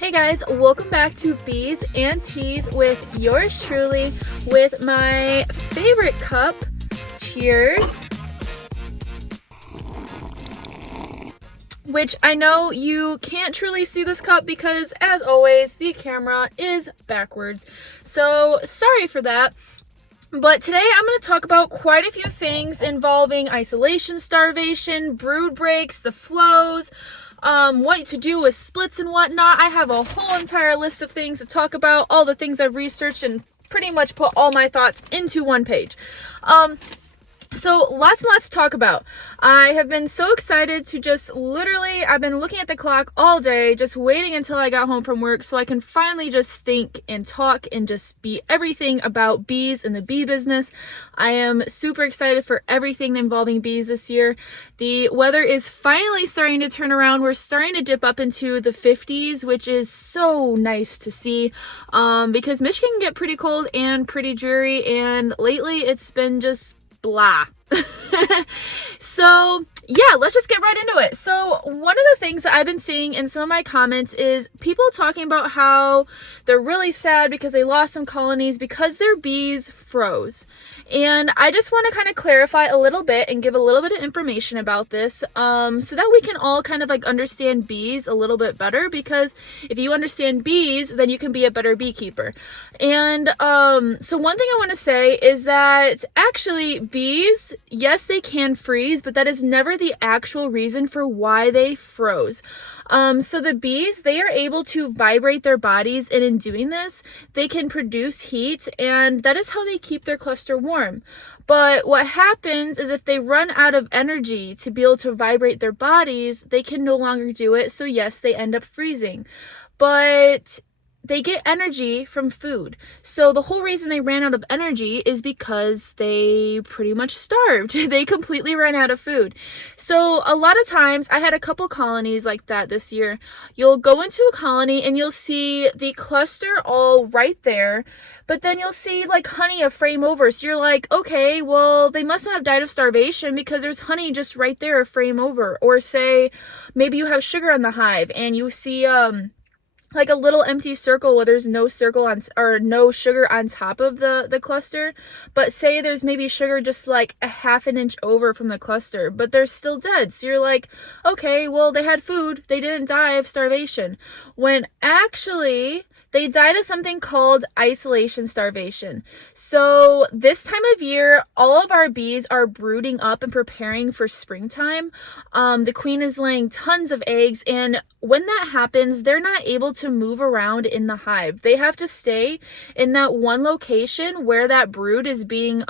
Hey guys, welcome back to Bees and Teas with yours truly with my favorite cup. Cheers. Which I know you can't truly see this cup because, as always, the camera is backwards. So sorry for that. But today I'm going to talk about quite a few things involving isolation, starvation, brood breaks, the flows, what to do with splits and whatnot. I have a whole entire list of things to talk about, all the things I've researched and pretty much put all my thoughts into one page. So lots and lots to talk about. I have been so excited to just literally, I've been looking at the clock all day, just waiting until I got home from work so I can finally just think and talk and just be everything about bees and the bee business. I am super excited for everything involving bees this year. The weather is finally starting to turn around. We're starting to dip up into the 50s, which is so nice to see, because Michigan can get pretty cold and pretty dreary, and lately it's been just blah. So yeah, let's just get right into it. So one of the things that I've been seeing in some of my comments is people talking about how they're really sad because they lost some colonies because their bees froze. And I just want to kind of clarify a little bit and give a little bit of information about this, so that we can all kind of like understand bees a little bit better, because if you understand bees, then you can be a better beekeeper. And so one thing I want to say is that actually bees, yes, they can freeze, but that is never the actual reason for why they froze. So the bees, they are able to vibrate their bodies, and in doing this, they can produce heat, and that is how they keep their cluster warm. But what happens is if they run out of energy to be able to vibrate their bodies, they can no longer do it. So yes, they end up freezing. But they get energy from food. So the whole reason they ran out of energy is because they pretty much starved. They completely ran out of food. So a lot of times, I had a couple colonies like that this year. You'll go into a colony and you'll see the cluster all right there, but then you'll see like honey a frame over. So you're like, okay, well, they must not have died of starvation because there's honey just right there a frame over. Or say maybe you have sugar in the hive and you see like a little empty circle where there's no circle on or no sugar on top of the cluster, but say there's maybe sugar just like a half an inch over from the cluster, but they're still dead. So you're like, okay, well, they had food, they didn't die of starvation, when actually they died of something called isolation starvation. So this time of year, all of our bees are brooding up and preparing for springtime. The queen is laying tons of eggs, and when that happens, they're not able to move around in the hive. They have to stay in that one location where that brood is being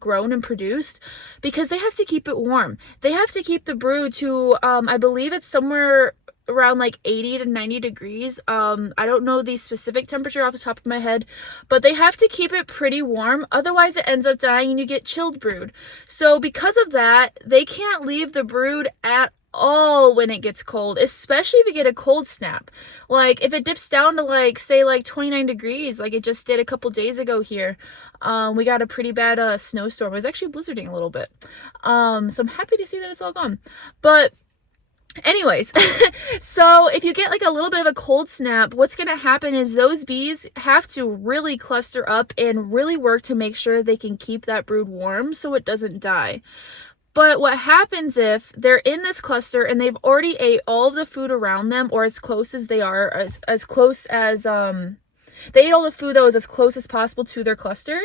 grown and produced, because they have to keep it warm. They have to keep the brood to, I believe it's somewhere around like 80 to 90 degrees. I don't know the specific temperature off the top of my head, but they have to keep it pretty warm. Otherwise it ends up dying and you get chilled brood. So because of that, they can't leave the brood at all when it gets cold, especially if you get a cold snap. Like if it dips down to like, say like 29 degrees, like it just did a couple days ago here. We got a pretty bad snowstorm. It was actually blizzarding a little bit. So I'm happy to see that it's all gone. But anyways, so if you get like a little bit of a cold snap, what's going to happen is those bees have to really cluster up and really work to make sure they can keep that brood warm so it doesn't die. But what happens if they're in this cluster and they've already ate all of the food around them, or as close as they are, as close as, they ate all the food that was as close as possible to their cluster,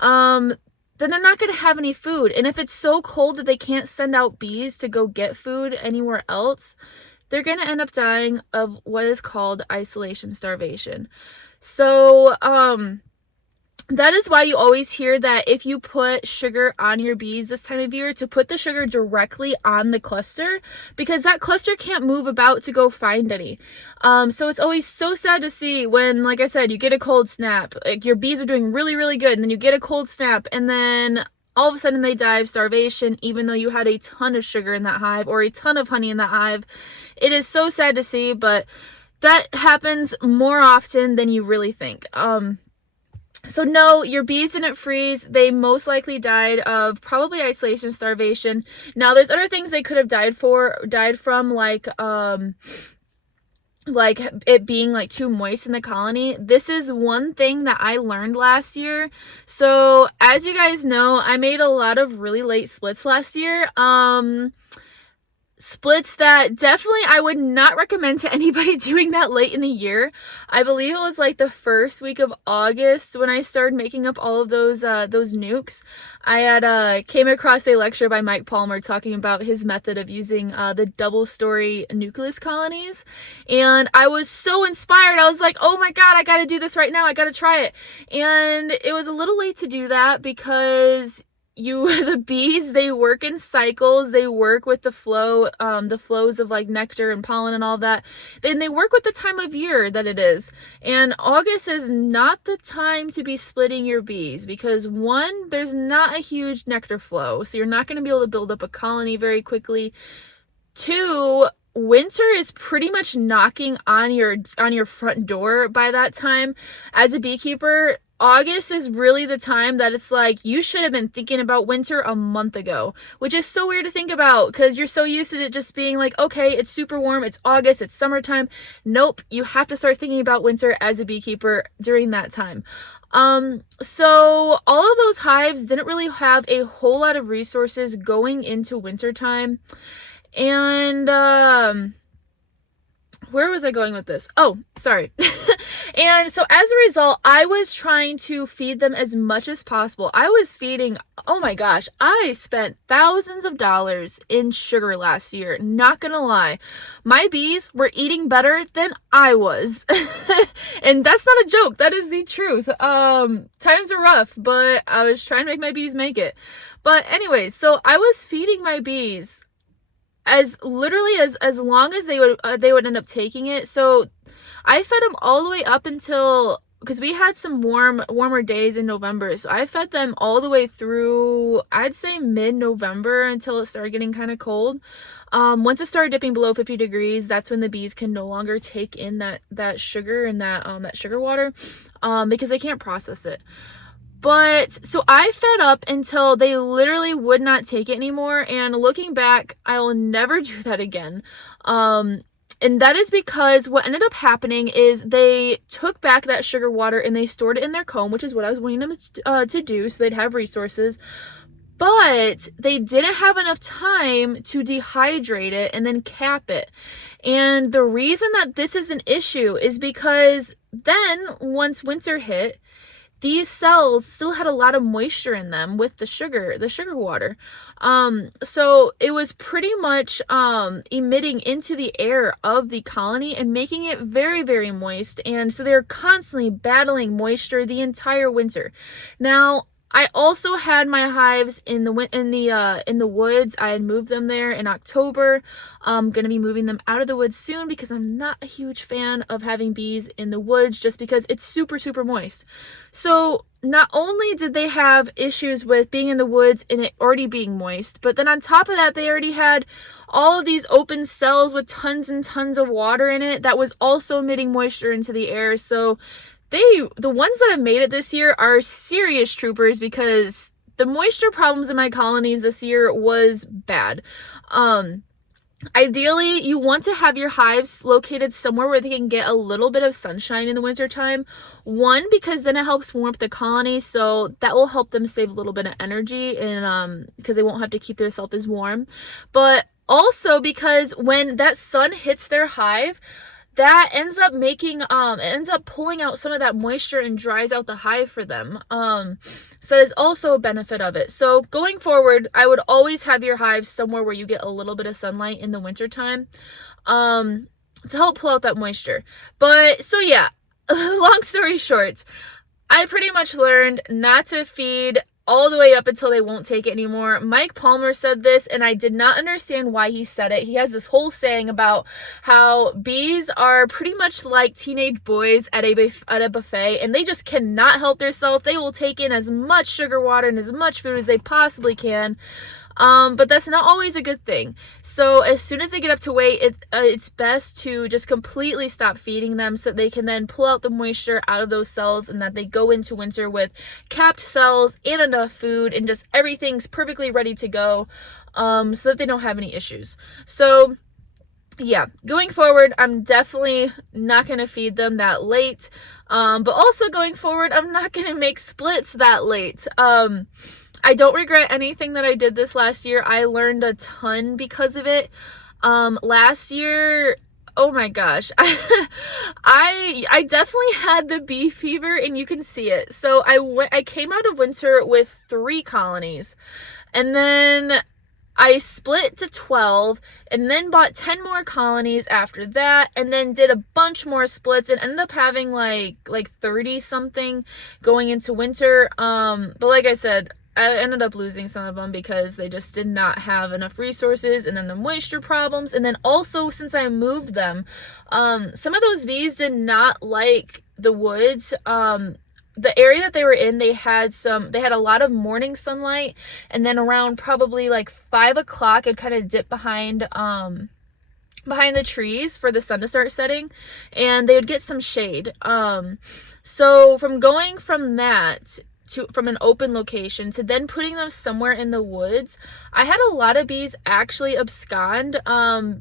then they're not going to have any food. And if it's so cold that they can't send out bees to go get food anywhere else, they're going to end up dying of what is called isolation starvation. So, that is why you always hear that if you put sugar on your bees this time of year, to put the sugar directly on the cluster, because that cluster can't move about to go find any. So it's always so sad to see when, like I said, you get a cold snap, like your bees are doing really, really good, and then you get a cold snap, and then all of a sudden they die of starvation, even though you had a ton of sugar in that hive or a ton of honey in that hive. It is so sad to see, but that happens more often than you really think. So no, your bees didn't freeze. They most likely died of probably isolation starvation. Now, there's other things they could have died from, like like it being like too moist in the colony. This is one thing that I learned last year. So as you guys know, I made a lot of really late splits last year. Splits that definitely I would not recommend to anybody doing that late in the year. I believe it was like the first week of August when I started making up all of those nukes. I had came across a lecture by Mike Palmer talking about his method of using the double-story nucleus colonies, and I was so inspired. I was like, oh my god, I gotta do this right now, I gotta try it. And it was a little late to do that because the bees, they work in cycles. They work with the flows of like nectar and pollen and all that. Then they work with the time of year that it is. And August is not the time to be splitting your bees because one, there's not a huge nectar flow, so you're not going to be able to build up a colony very quickly. Two, winter is pretty much knocking on your front door by that time. As a beekeeper, August is really the time that it's like you should have been thinking about winter a month ago, which is so weird to think about because you're so used to it just being like, okay, it's super warm, it's August, it's summertime. Nope, you have to start thinking about winter as a beekeeper during that time. So all of those hives didn't really have a whole lot of resources going into wintertime. And where was I going with this? Oh, sorry. And so as a result, I was trying to feed them as much as possible. I was feeding, oh my gosh, I spent thousands of dollars in sugar last year. Not gonna lie. My bees were eating better than I was. And that's not a joke. That is the truth. Times were rough, but I was trying to make my bees make it. But anyways, so I was feeding my bees as long as they would end up taking it. So I fed them all the way up until, because we had some warmer days in November, so I fed them all the way through, I'd say mid-November, until it started getting kind of cold. Once it started dipping below 50 degrees, that's when the bees can no longer take in that sugar and that sugar water, because they can't process it. But so I fed up until they literally would not take it anymore. And looking back, I will never do that again. And that is because what ended up happening is they took back that sugar water and they stored it in their comb, which is what I was wanting them to do, so they'd have resources. But they didn't have enough time to dehydrate it and then cap it. And the reason that this is an issue is because then once winter hit, these cells still had a lot of moisture in them with the sugar water. So it was pretty much emitting into the air of the colony and making it very, very moist. And so they're constantly battling moisture the entire winter. Now, I also had my hives in the woods. I had moved them there in October. I'm going to be moving them out of the woods soon because I'm not a huge fan of having bees in the woods just because it's super, super moist. So not only did they have issues with being in the woods and it already being moist, but then on top of that, they already had all of these open cells with tons and tons of water in it that was also emitting moisture into the air. So the ones that have made it this year are serious troopers because the moisture problems in my colonies this year was bad. Ideally, you want to have your hives located somewhere where they can get a little bit of sunshine in the wintertime. One, because then it helps warm up the colony, so that will help them save a little bit of energy and because they won't have to keep themselves as warm. But also because when that sun hits their hive, that ends up making, it ends up pulling out some of that moisture and dries out the hive for them. So that is also a benefit of it. So going forward, I would always have your hives somewhere where you get a little bit of sunlight in the wintertime, to help pull out that moisture. But, so yeah, long story short, I pretty much learned not to feed all the way up until they won't take it anymore. Mike Palmer said this, and I did not understand why he said it. He has this whole saying about how bees are pretty much like teenage boys at a buffet, and they just cannot help themselves. They will take in as much sugar water and as much food as they possibly can. But that's not always a good thing. So as soon as they get up to weight, it's best to just completely stop feeding them so that they can then pull out the moisture out of those cells and that they go into winter with capped cells and enough food and just everything's perfectly ready to go, so that they don't have any issues. So yeah, going forward, I'm definitely not going to feed them that late. But also going forward, I'm not going to make splits that late. I don't regret anything that I did this last year. I learned a ton because of it. Last year, oh my gosh, I definitely had the bee fever, and you can see it. So I came out of winter with 3 colonies, and then I split to 12 and then bought 10 more colonies after that, and then did a bunch more splits and ended up having like 30 something going into winter. But like I said, I ended up losing some of them because they just did not have enough resources, and then the moisture problems, and then also since I moved them, some of those bees did not like the woods. The area that they were in, they had a lot of morning sunlight, and then around probably like 5 o'clock it'd kind of dip behind the trees for the sun to start setting, and they would get some shade. So from going from that from an open location to then putting them somewhere in the woods, I had a lot of bees actually abscond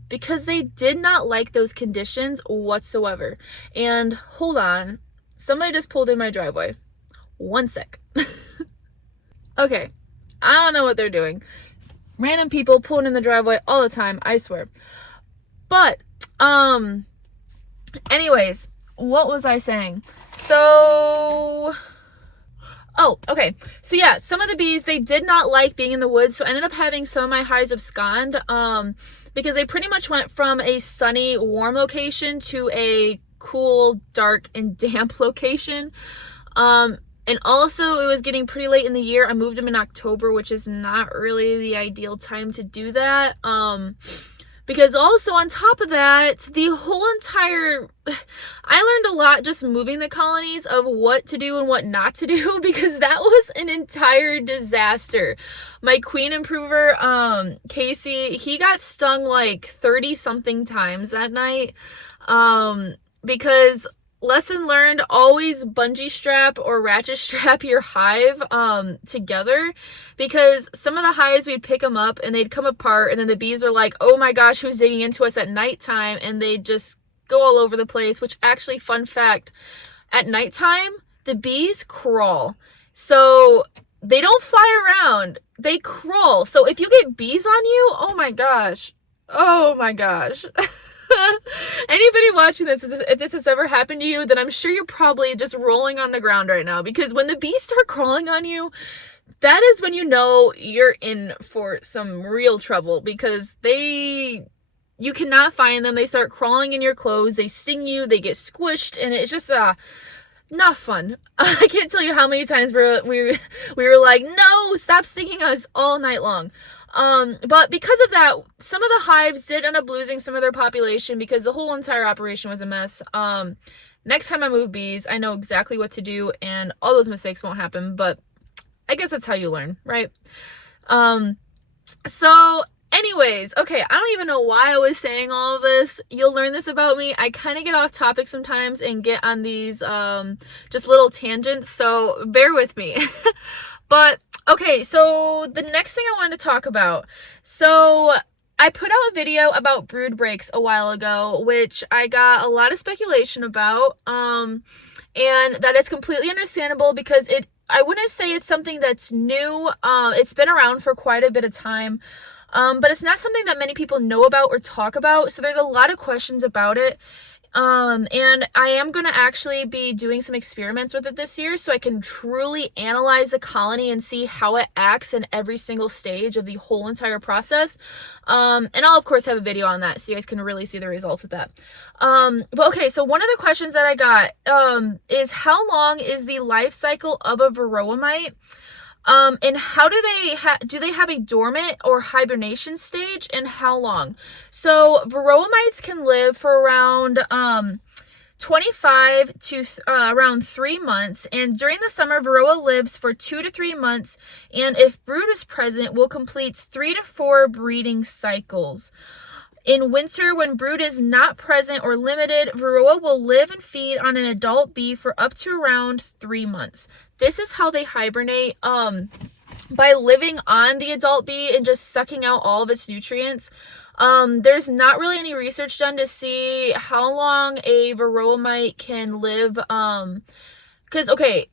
because they did not like those conditions whatsoever. And hold on, somebody just pulled in my driveway. One sec. Okay, I don't know what they're doing. Random people pulling in the driveway all the time, I swear. But anyways, what was I saying? So okay. So yeah, some of the bees, they did not like being in the woods, so I ended up having some of my hives abscond because they pretty much went from a sunny, warm location to a cool, dark, and damp location. And also, it was getting pretty late in the year. I moved them in October, which is not really the ideal time to do that. Because also on top of that, the whole entire, I learned a lot just moving the colonies of what to do and what not to do, because that was an entire disaster. My queen improver, Casey, he got stung like 30 something times that night. Because lesson learned, always bungee strap or ratchet strap your hive together, because some of the hives, we'd pick them up and they'd come apart, and then the bees are like, oh my gosh, who's digging into us at nighttime, and they just go all over the place. Which actually, fun fact, at nighttime the bees crawl, so they don't fly around, they crawl. So if you get bees on you, oh my gosh, anybody watching this, if this has ever happened to you, then I'm sure you're probably just rolling on the ground right now, because when the bees start crawling on you, that is when you know you're in for some real trouble, because you cannot find them. They start crawling in your clothes, they sting you, they get squished, and it's just not fun. I can't tell you how many times we were like, no, stop stinging us, all night long. But because of that, some of the hives did end up losing some of their population, because the whole entire operation was a mess. Next time I move bees, I know exactly what to do, and all those mistakes won't happen, but I guess that's how you learn, right? So anyways, okay, I don't even know why I was saying all of this. You'll learn this about me. I kind of get off topic sometimes and get on these, just little tangents, so bear with me. But okay, so the next thing I wanted to talk about. So I put out a video about brood breaks a while ago, which I got a lot of speculation about. And that is completely understandable, because I wouldn't say it's something that's new. It's been around for quite a bit of time. But it's not something that many people know about or talk about. So there's a lot of questions about it. And I am going to actually be doing some experiments with it this year, so I can truly analyze the colony and see how it acts in every single stage of the whole entire process. And I'll of course have a video on that, so you guys can really see the results with that. But okay, so one of the questions that I got, is how long is the life cycle of a varroa mite? And how do they have a dormant or hibernation stage, and how long? So varroa mites can live for around 25 to around 3 months, and during the summer varroa lives for 2 to 3 months, and if brood is present will complete 3 to 4 breeding cycles. In winter, when brood is not present or limited, varroa will live and feed on an adult bee for up to around 3 months. This is how they hibernate, by living on the adult bee and just sucking out all of its nutrients. There's not really any research done to see how long a varroa mite can live. Because, okay,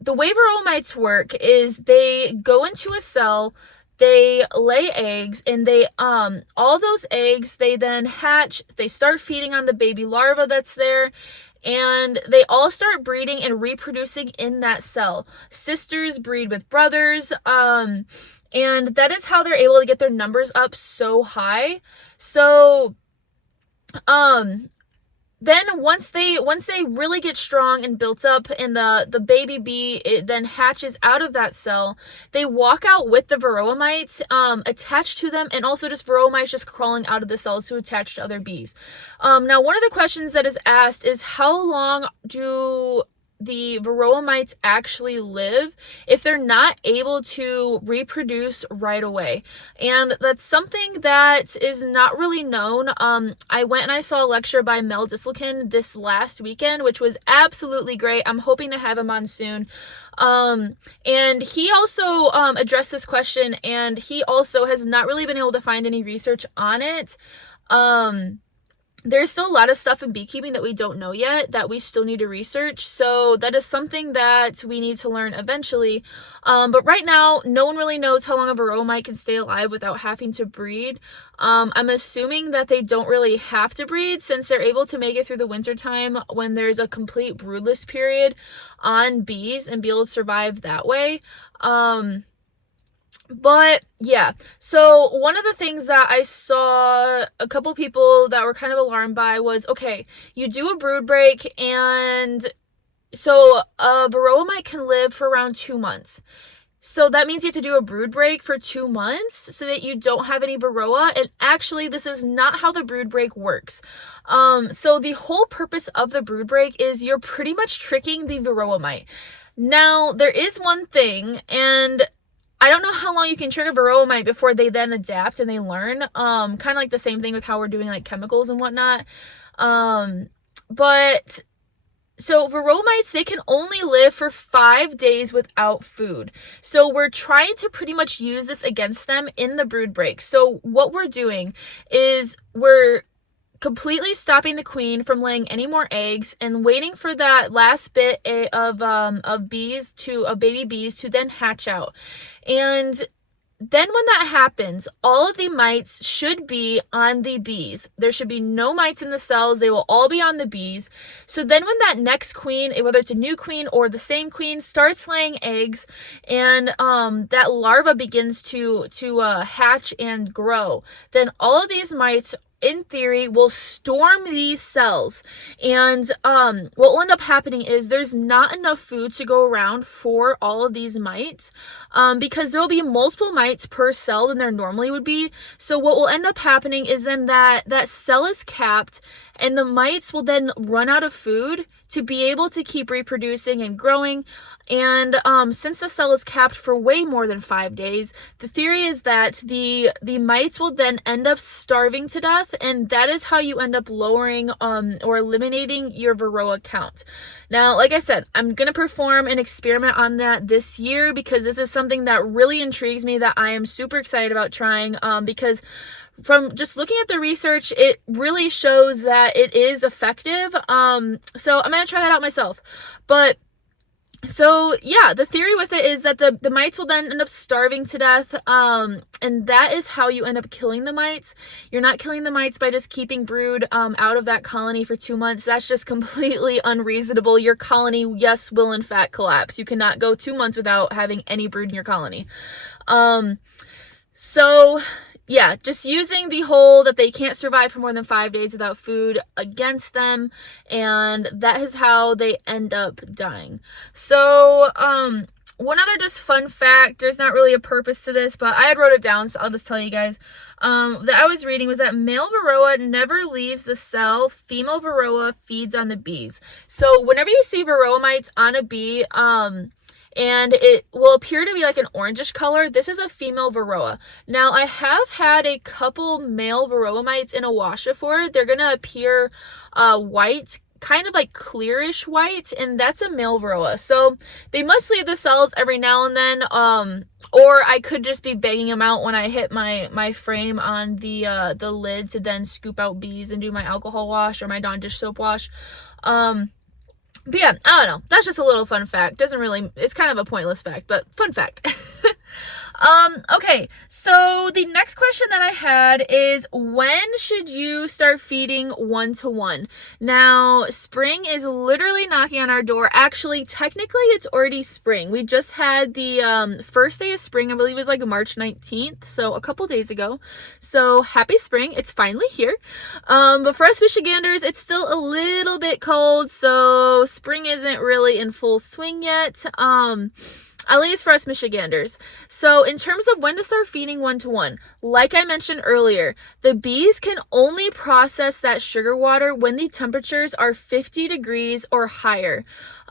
the way varroa mites work is they go into a cell, they lay eggs, and they all those eggs, they then hatch, they start feeding on the baby larva that's there, and they all start breeding and reproducing in that cell. Sisters breed with brothers, and that is how they're able to get their numbers up so high. So then once they really get strong and built up, and the baby bee, it then hatches out of that cell, they walk out with the varroa mites attached to them, and also just varroa mites just crawling out of the cells to attach to other bees. Now, one of the questions that is asked is, how long do the varroa mites actually live if they're not able to reproduce right away? And that's something that is not really known. I went and I saw a lecture by Mel Disselkin this last weekend, which was absolutely great. I'm hoping to have him on soon. And he also addressed this question, and he also has not really been able to find any research on it. There's still a lot of stuff in beekeeping that we don't know yet that we still need to research. So that is something that we need to learn eventually. But right now, no one really knows how long a varroa mite can stay alive without having to breed. I'm assuming that they don't really have to breed, since they're able to make it through the wintertime when there's a complete broodless period on bees and be able to survive that way. But yeah, so one of the things that I saw a couple people that were kind of alarmed by was, okay, you do a brood break, and so a varroa mite can live for around 2 months. So that means you have to do a brood break for 2 months so that you don't have any varroa. And actually, this is not how the brood break works. So the whole purpose of the brood break is you're pretty much tricking the varroa mite. Now, there is one thing, and I don't know how long you can trick a varroa mite before they then adapt and they learn. Kind of like the same thing with how we're doing like chemicals and whatnot. But so varroa mites, they can only live for 5 days without food. So we're trying to pretty much use this against them in the brood break. So what we're doing is we're completely stopping the queen from laying any more eggs and waiting for that last bit of baby bees to then hatch out. And then when that happens, all of the mites should be on the bees. There should be no mites in the cells. They will all be on the bees. So then when that next queen, whether it's a new queen or the same queen, starts laying eggs, and that larva begins to hatch and grow, then all of these mites, in theory, will storm these cells. And what will end up happening is there's not enough food to go around for all of these mites, because there will be multiple mites per cell than there normally would be. So what will end up happening is then that cell is capped, and the mites will then run out of food to be able to keep reproducing and growing. And since the cell is capped for way more than 5 days, the theory is that the mites will then end up starving to death, and that is how you end up lowering or eliminating your varroa count. Now, like I said, I'm going to perform an experiment on that this year, because this is something that really intrigues me, that I am super excited about trying, because from just looking at the research, it really shows that it is effective. So I'm going to try that out myself. But so yeah, the theory with it is that the mites will then end up starving to death, and that is how you end up killing the mites. You're not killing the mites by just keeping brood out of that colony for 2 months. That's just completely unreasonable. Your colony, yes, will in fact collapse. You cannot go 2 months without having any brood in your colony. So yeah, just using the whole that they can't survive for more than 5 days without food against them, and that is how they end up dying. So, one other just fun fact, there's not really a purpose to this, but I had wrote it down, so I'll just tell you guys, that I was reading was that male varroa never leaves the cell, female varroa feeds on the bees. So whenever you see varroa mites on a bee, and it will appear to be like an orangish color, this is a female varroa. Now, I have had a couple male varroa mites in a wash before. They're going to appear white, kind of like clearish white, and that's a male varroa. So they must leave the cells every now and then, or I could just be banging them out when I hit my frame on the lid to then scoop out bees and do my alcohol wash or my Dawn dish soap wash. But yeah, I don't know. That's just a little fun fact. Doesn't really, it's kind of a pointless fact, but fun fact. Okay, so the next question that I had is, when should you start feeding 1-to-1? Now, spring is literally knocking on our door. Actually, technically, it's already spring. We just had the first day of spring, I believe it was like March 19th, so a couple days ago. So happy spring, it's finally here. But for us Michiganders, it's still a little bit cold, so spring isn't really in full swing yet. At least for us Michiganders. So in terms of when to start feeding 1-to-1, like I mentioned earlier, the bees can only process that sugar water when the temperatures are 50 degrees or higher.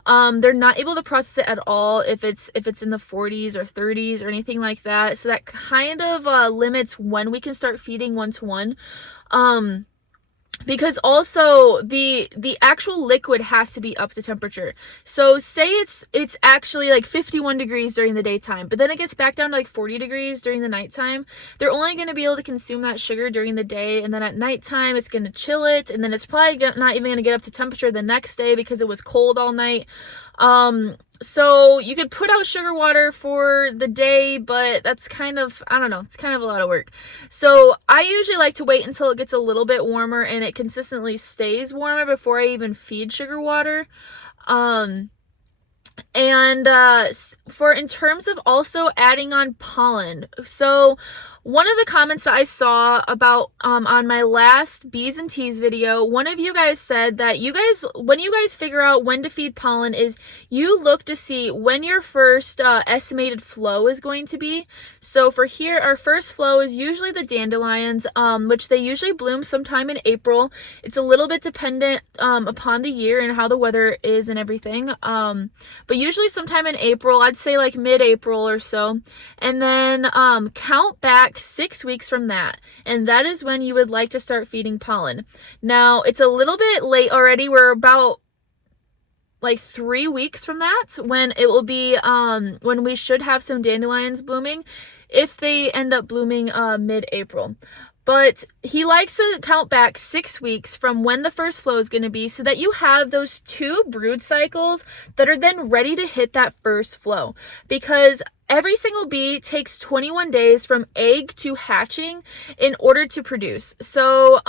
They're not able to process it at all if it's in the 40s or 30s or anything like that. So that kind of limits when we can start feeding 1-to-1. Because also the actual liquid has to be up to temperature. So say it's actually like 51 degrees during the daytime, but then it gets back down to like 40 degrees during the nighttime. They're only going to be able to consume that sugar during the day, and then at nighttime it's going to chill it, and then it's probably not even going to get up to temperature the next day because it was cold all night. So you could put out sugar water for the day, but that's kind of, I don't know, it's kind of a lot of work. So I usually like to wait until it gets a little bit warmer and it consistently stays warmer before I even feed sugar water. For in terms of also adding on pollen, so one of the comments that I saw about on my last Bees and Teas video, one of you guys said that when you guys figure out when to feed pollen is you look to see when your first estimated flow is going to be. So for here, our first flow is usually the dandelions, which they usually bloom sometime in April. It's a little bit dependent upon the year and how the weather is and everything. But usually sometime in April, I'd say like mid-April or so. And then count back 6 weeks from that, and that is when you would like to start feeding pollen. Now, it's a little bit late already. We're about like 3 weeks from that when it will be when we should have some dandelions blooming, if they end up blooming mid-April. But he likes to count back 6 weeks from when the first flow is going to be, so that you have those 2 brood cycles that are then ready to hit that first flow. Because every single bee takes 21 days from egg to hatching in order to produce. So,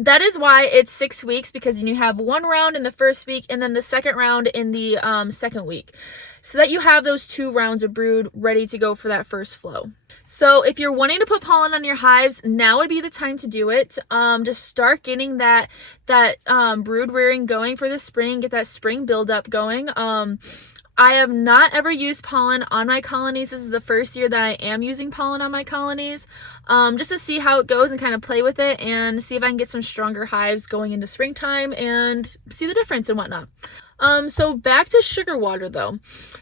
that is why it's 6 weeks, because you have 1 round in the first week and then the second round in the second week, so that you have those 2 rounds of brood ready to go for that first flow. So if you're wanting to put pollen on your hives, now would be the time to do it. To start getting that brood rearing going for the spring, get that spring buildup going. I have not ever used pollen on my colonies. This is the first year that I am using pollen on my colonies, just to see how it goes and kind of play with it and see if I can get some stronger hives going into springtime and see the difference and whatnot. So back to sugar water though.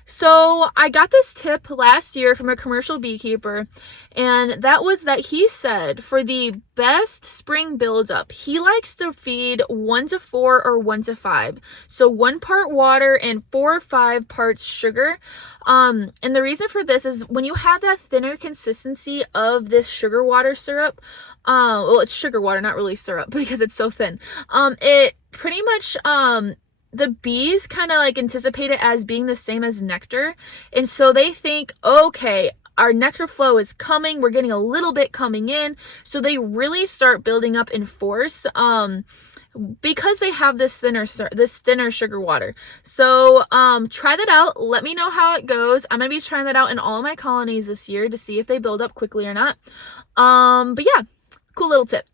So I got this tip last year from a commercial beekeeper, and that was that he said for the best spring buildup, he likes to feed 1-to-4 or 1-to-5. So 1 part water and 4 or 5 parts sugar. And the reason for this is when you have that thinner consistency of this sugar water syrup, well, it's sugar water, not really syrup because it's so thin. It pretty much, the bees kind of like anticipate it as being the same as nectar. And so they think, okay, our nectar flow is coming. We're getting a little bit coming in. So they really start building up in force, because they have this thinner sugar water. So try that out. Let me know how it goes. I'm going to be trying that out in all of my colonies this year to see if they build up quickly or not. But yeah, cool little tip.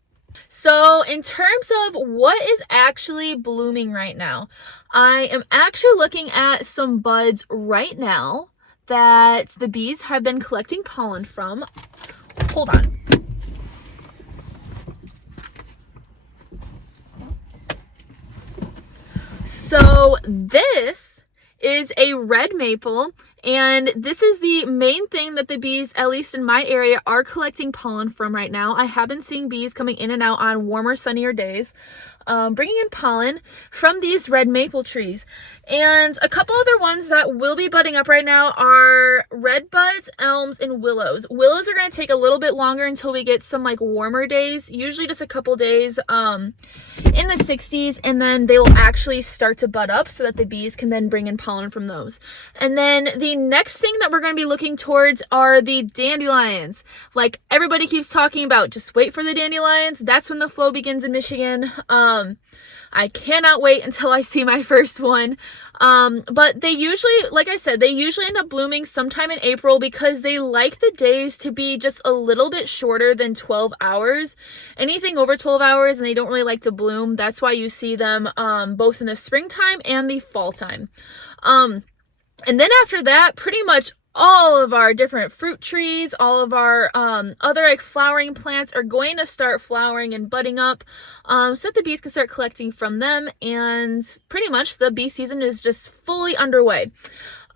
So in terms of what is actually blooming right now, I am actually looking at some buds right now that the bees have been collecting pollen from. Hold on. So this is a red maple, And this is the main thing that the bees, at least in my area, are collecting pollen from right now. I have been seeing bees coming in and out on warmer, sunnier days, bringing in pollen from these red maple trees. And a couple other ones that will be budding up right now are red buds, elms, and willows. Willows are going to take a little bit longer until we get some like warmer days, usually just a couple days in the 60s, and then they will actually start to bud up so that the bees can then bring in pollen from those. And then the next thing that we're going to be looking towards are the dandelions. Like everybody keeps talking about, just wait for the dandelions. That's when the flow begins in Michigan. I cannot wait until I see my first one. But they usually, like I said, they usually end up blooming sometime in April because they like the days to be just a little bit shorter than 12 hours. Anything over 12 hours and they don't really like to bloom. That's why you see them both in the springtime and the fall time. And then after that, pretty much all of our different fruit trees, all of our other like flowering plants are going to start flowering and budding up so that the bees can start collecting from them, and pretty much the bee season is just fully underway.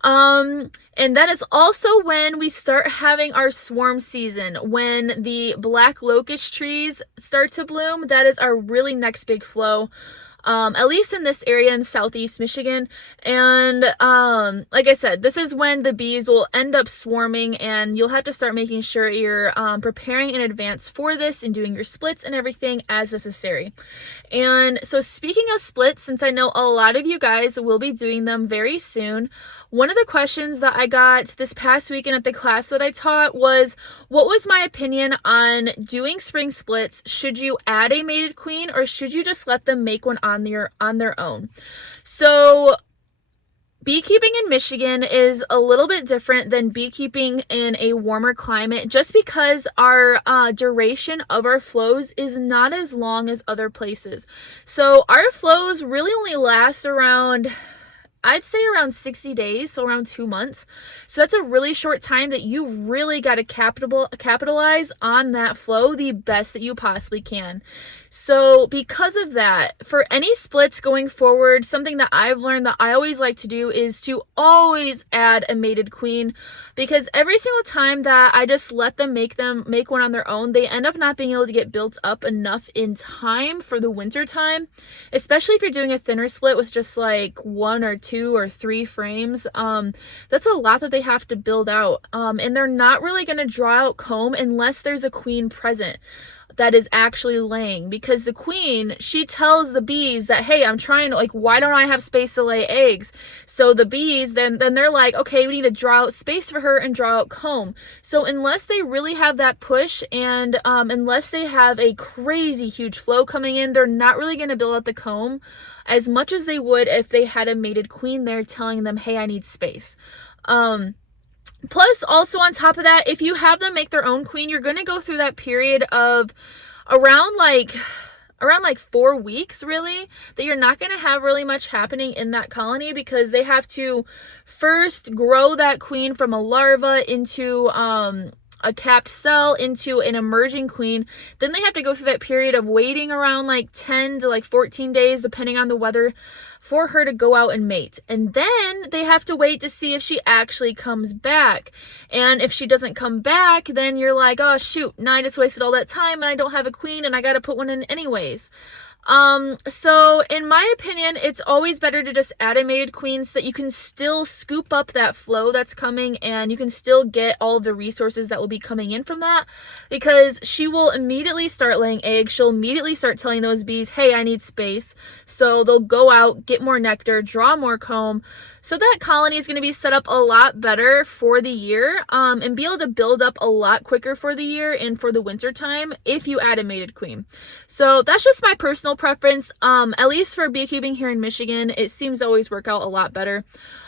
And that is also when we start having our swarm season, when the black locust trees start to bloom. That is our really next big flow. At least in this area in southeast Michigan. And like I said, this is when the bees will end up swarming, and you'll have to start making sure you're preparing in advance for this and doing your splits and everything as necessary. And so speaking of splits, since I know a lot of you guys will be doing them very soon, one of the questions that I got this past weekend at the class that I taught was, what was my opinion on doing spring splits? Should you add a mated queen, or should you just let them make one on their own? So beekeeping in Michigan is a little bit different than beekeeping in a warmer climate, just because our duration of our flows is not as long as other places. So our flows really only last around, I'd say around 60 days, so around 2 months. So that's a really short time that you really got to capitalize on that flow the best that you possibly can. So because of that, for any splits going forward, something that I've learned that I always like to do is to always add a mated queen, because every single time that I just let them make one on their own, they end up not being able to get built up enough in time for the winter time, especially if you're doing a thinner split with just like 1 or 2 or 3 frames. That's a lot that they have to build out, and they're not really going to draw out comb unless there's a queen present that is actually laying, because the queen, she tells the bees that, hey, I'm trying to, like, why don't I have space to lay eggs? So the bees, then they're like, okay, we need to draw out space for her and draw out comb. So unless they really have that push, and unless they have a crazy huge flow coming in, they're not really going to build out the comb as much as they would if they had a mated queen there telling them, hey, I need space. Plus, also on top of that, if you have them make their own queen, you're going to go through that period of around like 4 weeks, really, that you're not going to have really much happening in that colony, because they have to first grow that queen from a larva into a capped cell into an emerging queen. Then they have to go through that period of waiting around like 10 to like 14 days, depending on the weather, for her to go out and mate. And then they have to wait to see if she actually comes back. And if she doesn't come back, then you're like, oh shoot, now I just wasted all that time and I don't have a queen and I got to put one in anyways. So in my opinion, it's always better to just add a mated queen so that you can still scoop up that flow that's coming, and you can still get all of the resources that will be coming in from that, because she will immediately start laying eggs. She'll immediately start telling those bees, hey, I need space. So they'll go out, get more nectar, draw more comb. So that colony is going to be set up a lot better for the year, and be able to build up a lot quicker for the year and for the winter time if you add a mated queen. So that's just my personal preference. At least for beekeeping here in Michigan, it seems to always work out a lot better.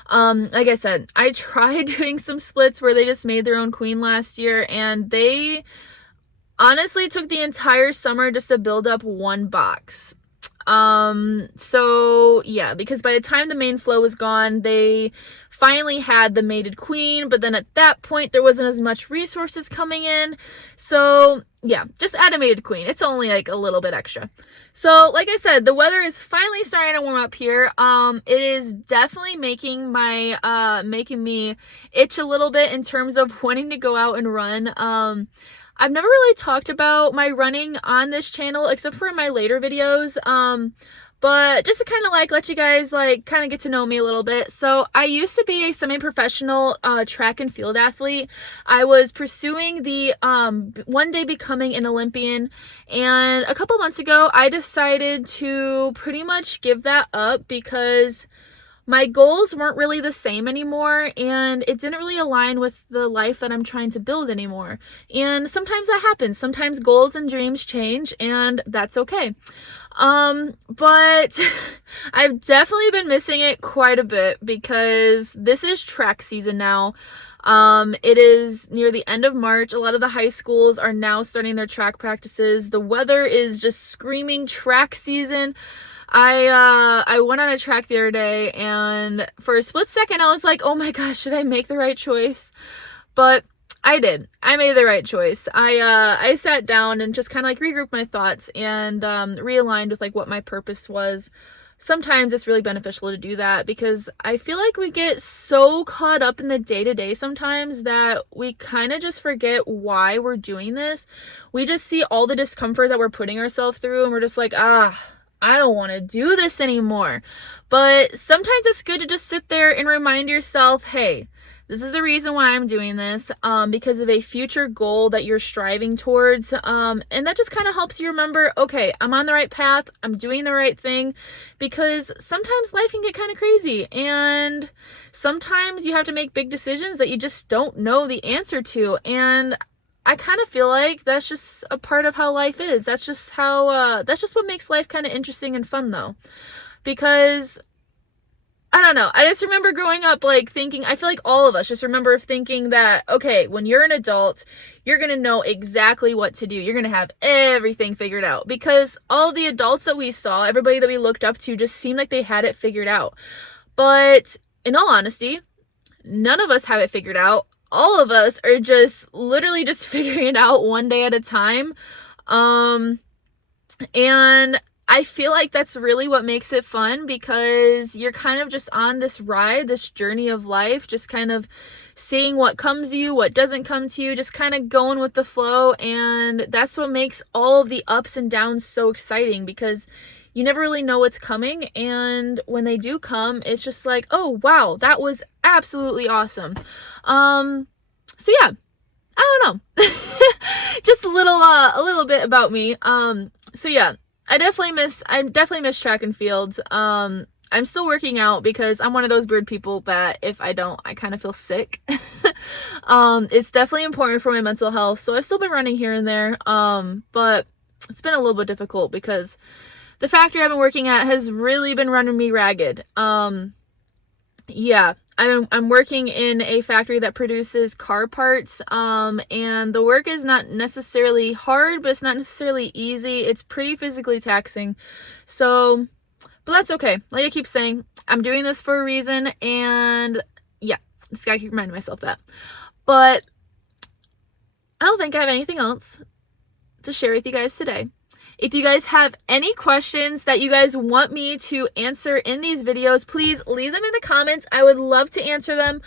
Like I said, I tried doing some splits where they just made their own queen last year, and they honestly took the entire summer just to build up one box. So yeah, because by the time the main flow was gone, they finally had the mated queen, but then at that point there wasn't as much resources coming in. So yeah, just add a mated queen. It's only like a little bit extra. So like I said, the weather is finally starting to warm up here. It is definitely making me itch a little bit in terms of wanting to go out and run. I've never really talked about my running on this channel except for in my later videos. But just to kind of like let you guys like kind of get to know me a little bit. So I used to be a semi-professional track and field athlete. I was pursuing the one day becoming an Olympian, and a couple months ago I decided to pretty much give that up because my goals weren't really the same anymore, and it didn't really align with the life that I'm trying to build anymore. And sometimes that happens. Sometimes goals and dreams change, and that's okay. But I've definitely been missing it quite a bit because this is track season now. It is near the end of March. A lot of the high schools are now starting their track practices. The weather is just screaming track season. I went on a track the other day, and for a split second I was like, oh my gosh, did I make the right choice? But I did. I made the right choice. I sat down and just kind of like regrouped my thoughts and realigned with like what my purpose was. Sometimes it's really beneficial to do that because I feel like we get so caught up in the day-to-day sometimes that we kind of just forget why we're doing this. We just see all the discomfort that we're putting ourselves through, and we're just like, I don't want to do this anymore. But sometimes it's good to just sit there and remind yourself, hey, this is the reason why I'm doing this, because of a future goal that you're striving towards. And that just kind of helps you remember, okay, I'm on the right path. I'm doing the right thing, because sometimes life can get kind of crazy, and sometimes you have to make big decisions that you just don't know the answer to. And I kind of feel like that's just a part of how life is. That's just how, that's just what makes life kind of interesting and fun though. Because, I don't know, I just remember growing up like thinking, I feel like all of us just remember thinking that, okay, when you're an adult, you're going to know exactly what to do. You're going to have everything figured out. Because all the adults that we saw, everybody that we looked up to just seemed like they had it figured out. But in all honesty, none of us have it figured out. All of us are just literally just figuring it out one day at a time. And I feel like that's really what makes it fun, because you're kind of just on this ride, this journey of life, just kind of seeing what comes to you, what doesn't come to you, just kind of going with the flow. And that's what makes all of the ups and downs so exciting, because you never really know what's coming, and when they do come, it's just like, oh wow, that was absolutely awesome. So yeah, I don't know. Just a little bit about me. So yeah, I definitely miss track and field. I'm still working out because I'm one of those weird people that if I don't, I kind of feel sick. It's definitely important for my mental health, so I've still been running here and there. But it's been a little bit difficult because the factory I've been working at has really been running me ragged. Yeah, I'm working in a factory that produces car parts, and the work is not necessarily hard, but it's not necessarily easy. It's pretty physically taxing. So, but that's okay. Like I keep saying, I'm doing this for a reason, and yeah, just gotta keep reminding myself that. But I don't think I have anything else to share with you guys today. If you guys have any questions that you guys want me to answer in these videos, please leave them in the comments. I would love to answer them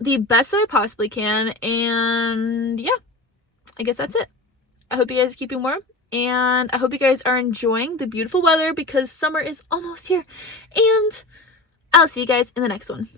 the best that I possibly can. And yeah, I guess that's it. I hope you guys are keeping warm, and I hope you guys are enjoying the beautiful weather because summer is almost here. And I'll see you guys in the next one.